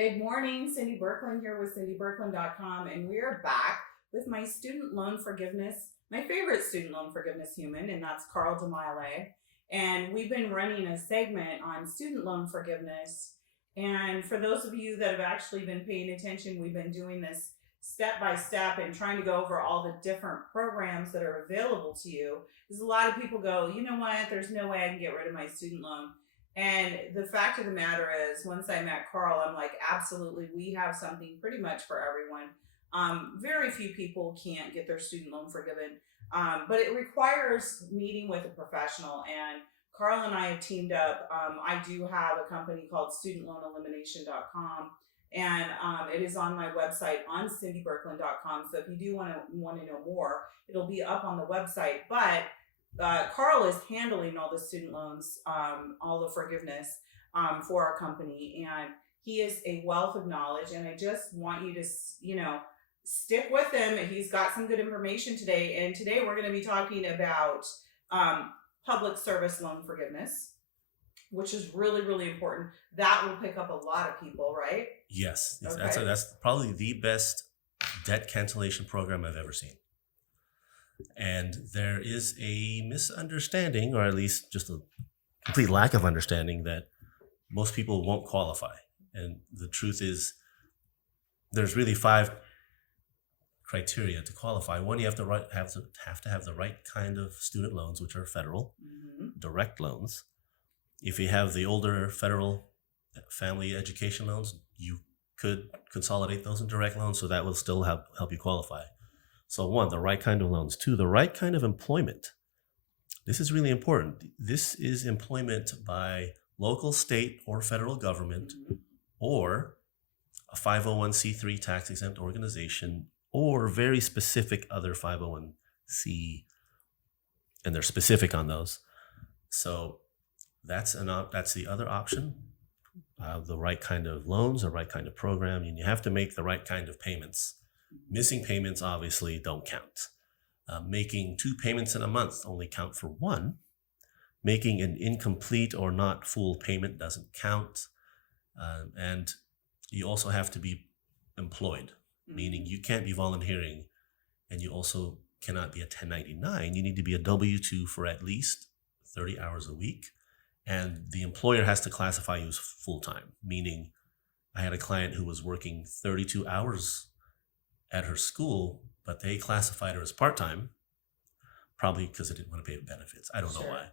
Good morning, Cindy Birkland here with cindybirkland.com, and we are back with my student loan forgiveness, my favorite student loan forgiveness human, and that's Carl Dimailig. And we've been running a segment on student loan forgiveness. And for those of you that have actually been paying attention, we've been doing this step by step and trying to go over all the different programs that are available to you. Because a lot of people go, you know what, there's no way I can get rid of my student loan. And the fact of the matter is, once I met Carl, I'm like, absolutely, we have something pretty much for everyone. Very few people can't get their student loan forgiven, but it requires meeting with a professional. And Carl and I have teamed up. I do have a company called studentloanelimination.com, and it is on my website on cindybirkland.com. So if you do want to know more, it'll be up on the website. But Carl is handling all the student loans, all the forgiveness for our company, and he is a wealth of knowledge. And I just want you to, stick with him. He's got some good information today. And today we're going to be talking about public service loan forgiveness, which is really, really important. That will pick up a lot of people, right? Yes, Okay. that's probably the best debt cancellation program I've ever seen. And there is a misunderstanding, or at least just a complete lack of understanding, that most people won't qualify. And the truth is, there's really 5 criteria to qualify. One, you have to have the right kind of student loans, which are federal direct loans. If you have the older federal family education loans, you could consolidate those in direct loans, so that will still help you qualify. So 1, the right kind of loans. 2, the right kind of employment. This is really important. This is employment by local, state, or federal government, or a 501c3 tax-exempt organization, or very specific other 501c, and they're specific on those. So that's the other option. The right kind of loans, the right kind of program, and you have to make the right kind of payments. Missing payments obviously don't count. Making 2 payments in a month only count for 1. Making an incomplete or not full payment doesn't count. And you also have to be employed, meaning you can't be volunteering, and you also cannot be a 1099. You need to be a W-2 for at least 30 hours a week. And the employer has to classify you as full-time, meaning I had a client who was working 32 hours at her school, but they classified her as part-time, probably because they didn't want to pay benefits. I don't know why.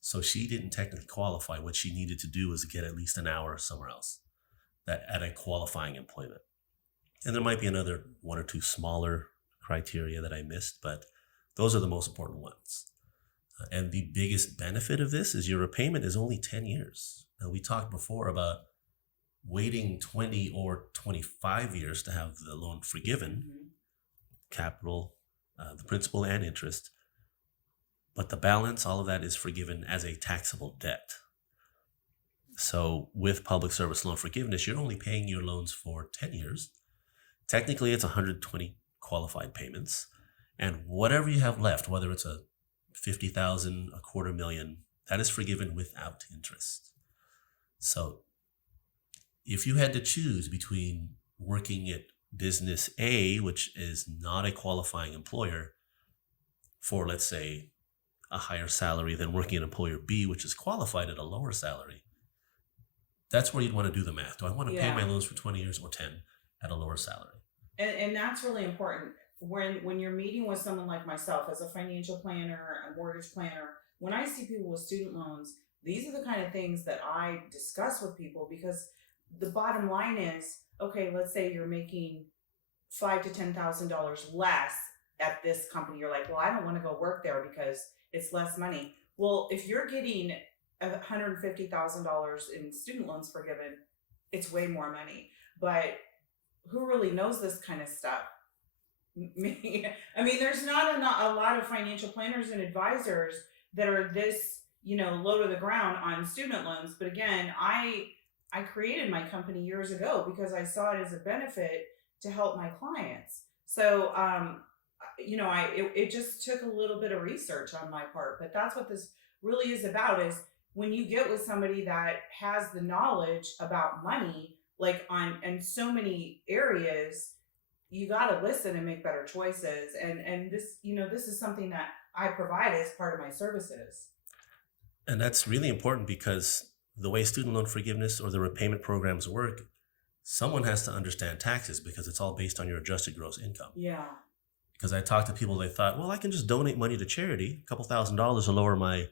So she didn't technically qualify. What she needed to do was get at least an hour somewhere else that at a qualifying employment. And there might be another 1 or 2 smaller criteria that I missed, but those are the most important ones. And the biggest benefit of this is your repayment is only 10 years. Now, we talked before about waiting 20 or 25 years to have the loan forgiven, capital, the principal and interest. But the balance, all of that is forgiven as a taxable debt. So with public service loan forgiveness, you're only paying your loans for 10 years. Technically, it's 120 qualified payments. And whatever you have left, whether it's a $50,000, $250,000, that is forgiven without interest. So if you had to choose between working at business A, which is not a qualifying employer, for, let's say, a higher salary than working at employer B, which is qualified at a lower salary, that's where you'd want to do the math. Do I want to pay my loans for 20 years or 10 at a lower salary? And that's really important. When you're meeting with someone like myself as a financial planner, a mortgage planner, when I see people with student loans, these are the kind of things that I discuss with people, because the bottom line is, okay, let's say you're making $5,000 to $10,000 less at this company. You're like, well, I don't want to go work there because it's less money. Well, if you're getting $150,000 in student loans forgiven, it's way more money. But who really knows this kind of stuff? Me. I mean, there's not a lot of financial planners and advisors that are this, low to the ground on student loans. But again, I created my company years ago because I saw it as a benefit to help my clients. So, it just took a little bit of research on my part, but that's what this really is about, is when you get with somebody that has the knowledge about money, like in so many areas, you got to listen and make better choices. And this, this is something that I provide as part of my services. And that's really important because the way student loan forgiveness or the repayment programs work, someone has to understand taxes because it's all based on your adjusted gross income. Yeah. Because I talked to people, they thought, well, I can just donate money to charity, a couple $1,000s to lower my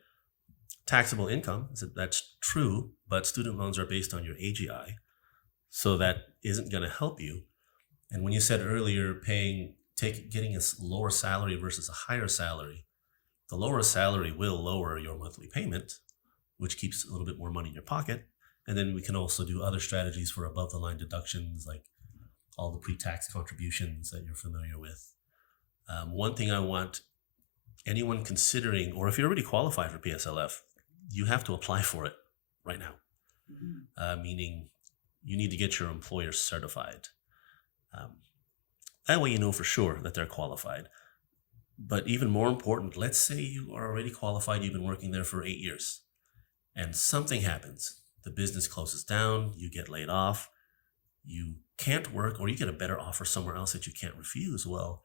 taxable income. I said, that's true, but student loans are based on your AGI. So that isn't going to help you. And when you said earlier, getting a lower salary versus a higher salary, the lower salary will lower your monthly payment, which keeps a little bit more money in your pocket. And then we can also do other strategies for above the line deductions, like all the pre-tax contributions that you're familiar with. One thing I want anyone considering, or if you're already qualified for PSLF, you have to apply for it right now. Mm-hmm. Meaning you need to get your employer certified. That way you know for sure that they're qualified. But even more important, let's say you are already qualified, you've been working there for 8 years, and something happens. The business closes down, you get laid off, you can't work, or you get a better offer somewhere else that you can't refuse. Well,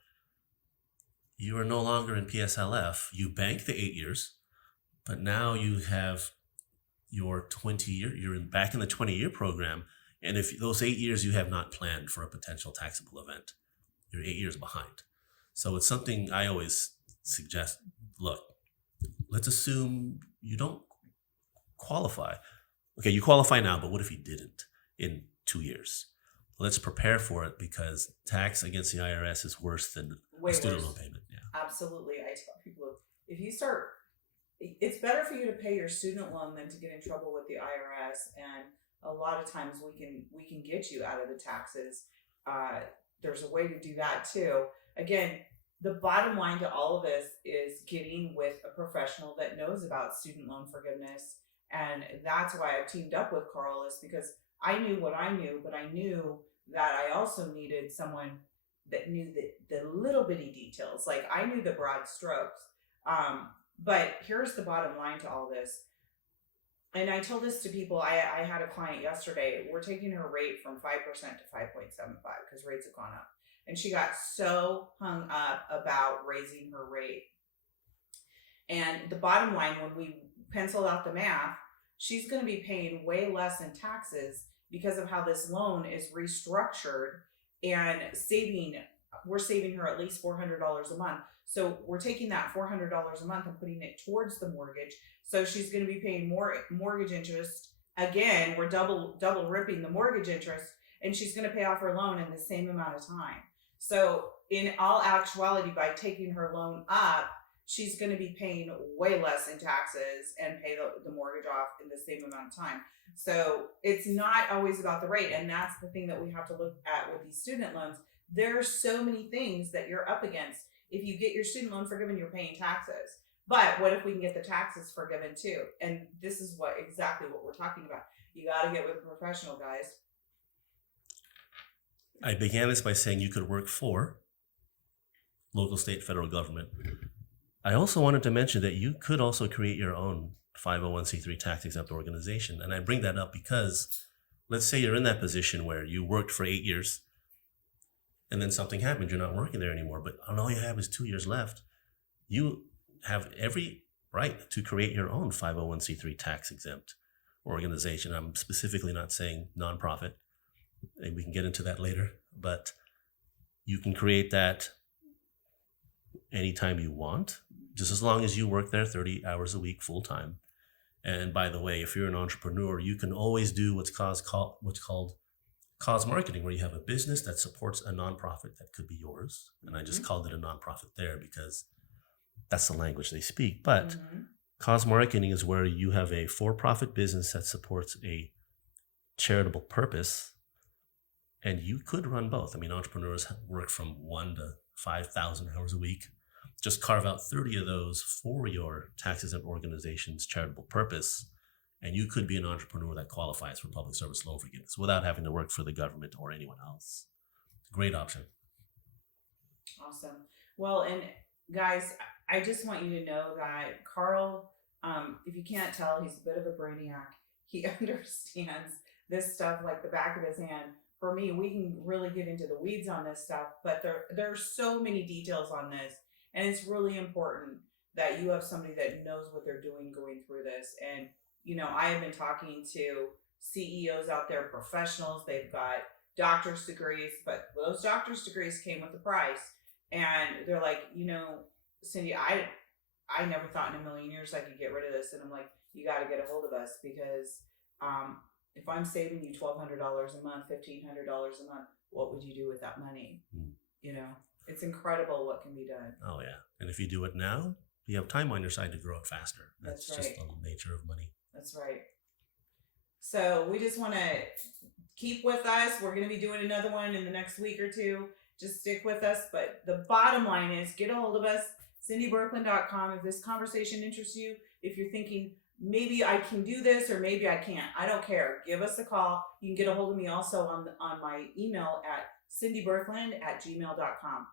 you are no longer in PSLF. You bank the 8 years, but now you have your 20-year, back in the 20-year program. And if those 8 years you have not planned for a potential taxable event, you're 8 years behind. So it's something I always suggest. Look, let's assume you don't qualify. Okay, you qualify now, but what if you didn't in 2 years? Let's prepare for it because tax against the IRS is worse than a student loan payment. Yeah, absolutely. I tell people, if you start, it's better for you to pay your student loan than to get in trouble with the IRS. And a lot of times we can get you out of the taxes. There's a way to do that too. Again, the bottom line to all of this is getting with a professional that knows about student loan forgiveness. And that's why I've teamed up with Carl, is because I knew what I knew, but I knew that I also needed someone that knew the little bitty details. Like I knew the broad strokes. But here's the bottom line to all this. And I told this to people. I had a client yesterday. We're taking her rate from 5% to 5.75 because rates have gone up. And she got so hung up about raising her rate. And the bottom line, when we penciled out the math, she's going to be paying way less in taxes because of how this loan is restructured, and we're saving her at least $400 a month. So we're taking that $400 a month and putting it towards the mortgage. So she's going to be paying more mortgage interest. Again, we're double ripping the mortgage interest, and she's going to pay off her loan in the same amount of time. So in all actuality, by taking her loan up, she's going to be paying way less in taxes and pay the mortgage off in the same amount of time. So it's not always about the rate. And that's the thing that we have to look at with these student loans. There are so many things that you're up against. If you get your student loan forgiven, you're paying taxes. But what if we can get the taxes forgiven too? And this is exactly what we're talking about. You got to get with a professional, guys. I began this by saying you could work for local, state, federal government. I also wanted to mention that you could also create your own 501c3 tax-exempt organization. And I bring that up because let's say you're in that position where you worked for 8 years and then something happened, you're not working there anymore, but all you have is 2 years left. You have every right to create your own 501c3 tax-exempt organization. I'm specifically not saying nonprofit, and we can get into that later, but you can create that anytime you want, just as long as you work there 30 hours a week full time. And by the way, if you're an entrepreneur, you can always do what's called cause marketing, where you have a business that supports a nonprofit that could be yours. And I just called it a nonprofit there because that's the language they speak. But cause marketing is where you have a for-profit business that supports a charitable purpose. And you could run both. I mean, entrepreneurs work from 1 to 5,000 hours a week. Just carve out 30 of those for your tax-exempt organization's charitable purpose, and you could be an entrepreneur that qualifies for public service loan forgiveness without having to work for the government or anyone else. Great option. Awesome. Well, and guys, I just want you to know that Carl, if you can't tell, he's a bit of a brainiac. He understands this stuff like the back of his hand. For me, we can really get into the weeds on this stuff, but there are so many details on this, and it's really important that you have somebody that knows what they're doing going through this. And I have been talking to CEOs out there, professionals. They've got doctor's degrees, but those doctor's degrees came with a price, and they're like, Cindy, I never thought in a million years I could get rid of this. And I'm like, you got to get a hold of us, because if I'm saving you $1,200 a month, $1,500 a month, what would you do with that money? It's incredible what can be done. Oh yeah, and if you do it now, you have time on your side to grow it faster. That's right. Just the nature of money. That's right. So we just want to keep with us. We're going to be doing another one in the next week or two. Just stick with us. But the bottom line is, get a hold of us, cindybirkland.com. If this conversation interests you, if you're thinking, maybe I can do this or maybe I can't, I don't care. Give us a call. You can get a hold of me also on my email at cindybirkland@gmail.com.